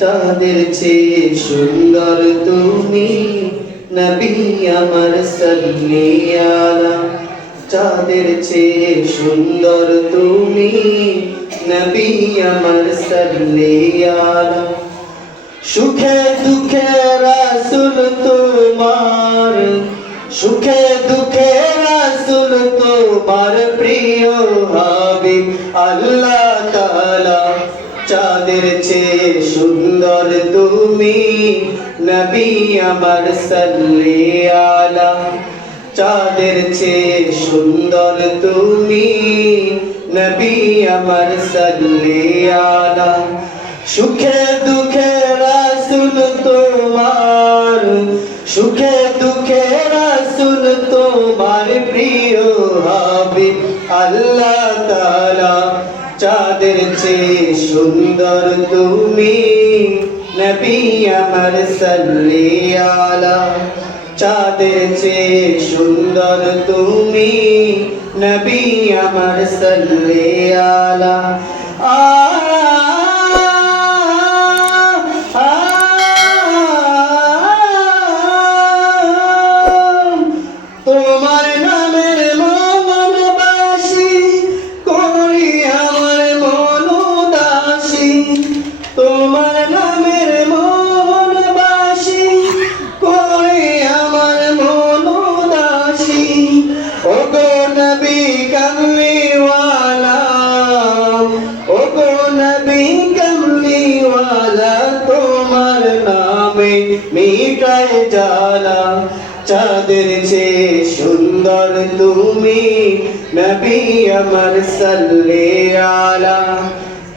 চাঁদের চেয়ে সুন্দর তুমি নবী আমার সাল্লি আলা। চাঁদের চেয়ে সুন্দর তুমি নবী আমার সাল্লি আলা। সুখে দুঃখে রাসূল তোমার, সুখে দুঃখে রাসূল তোমার প্রিয় হাবিব আল্লাহ তাআলা। চাঁদের চেয়ে সুন্দর তুমি নবী আমার সাল্লি আলা। চাঁদের চেয়ে সুন্দর তুমি নবী আমার সাল্লি আলা। সুখে দুঃখে রাসূল তোমার, সুখে দুঃখে রাসূল তোমার প্রিয় হাবিব আল্লাহ তাআলা। চাঁদের চেয়ে সুন্দর তুমি নবী আমার সাল্লি আলা। চাঁদের চেয়ে সুন্দর তুমি নবী আমার সাল্লি আলা। তোমার নামের মনবাসী করি আমার মন উদাসী। তোমার নামের মনবাসী করি আমার মন উদাসী। ওগো নবী কামলিওয়ালা, ওগো নবী কামলিওয়ালা, তোমার নামে মিটায় জ্বালা। চাঁদের চেয়ে সুন্দর তুমি নবী আমার সাল্লি আলা।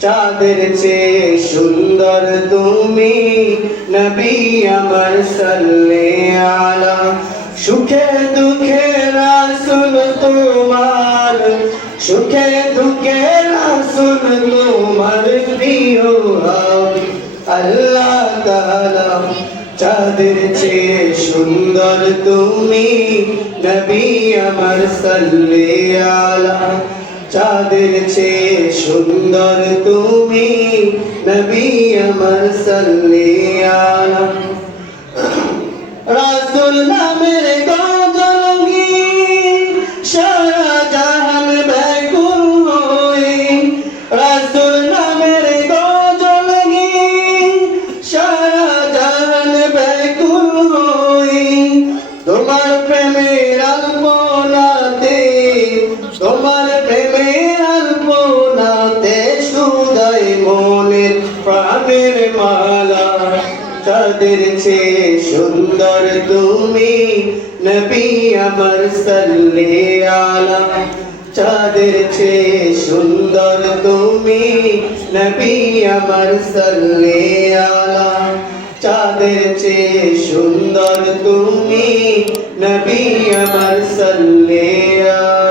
চাঁদের চেয়ে সুন্দর তুমি নবী আমার সাল্লি আলা। সুখে দুঃখে রাসূল তোমার, সুখে দুঃখে রাসূল তোমার প্রিয় হাবিব আল্লাহ তাআলা। চাঁদের চেয়ে সুন্দর তুমি নবী আমার সাল্লি আলা। চাঁদের চেয়ে সুন্দর তুমি নবী আমার সাল্লি আলা। রাসূল নামের গজলগি সারা জাহান ব্যাকুল হই। রাসূল নামের গজলগি সারা জাহান ব্যাকুল হই। তোমার প্রেমের আলপনাতে, তোমার প্রেমের আলপনাতে সুধাই মনের প্রাণের মালা। চাঁদের চেয়ে সুন্দর তুমি নবী আমার সাল্লি আলা। চাঁদের চেয়ে সুন্দর তুমি নবী আমার সাল্লি আলা। চাঁদের চেয়ে সুন্দর তুমি নবী আমার সাল্লি আলা।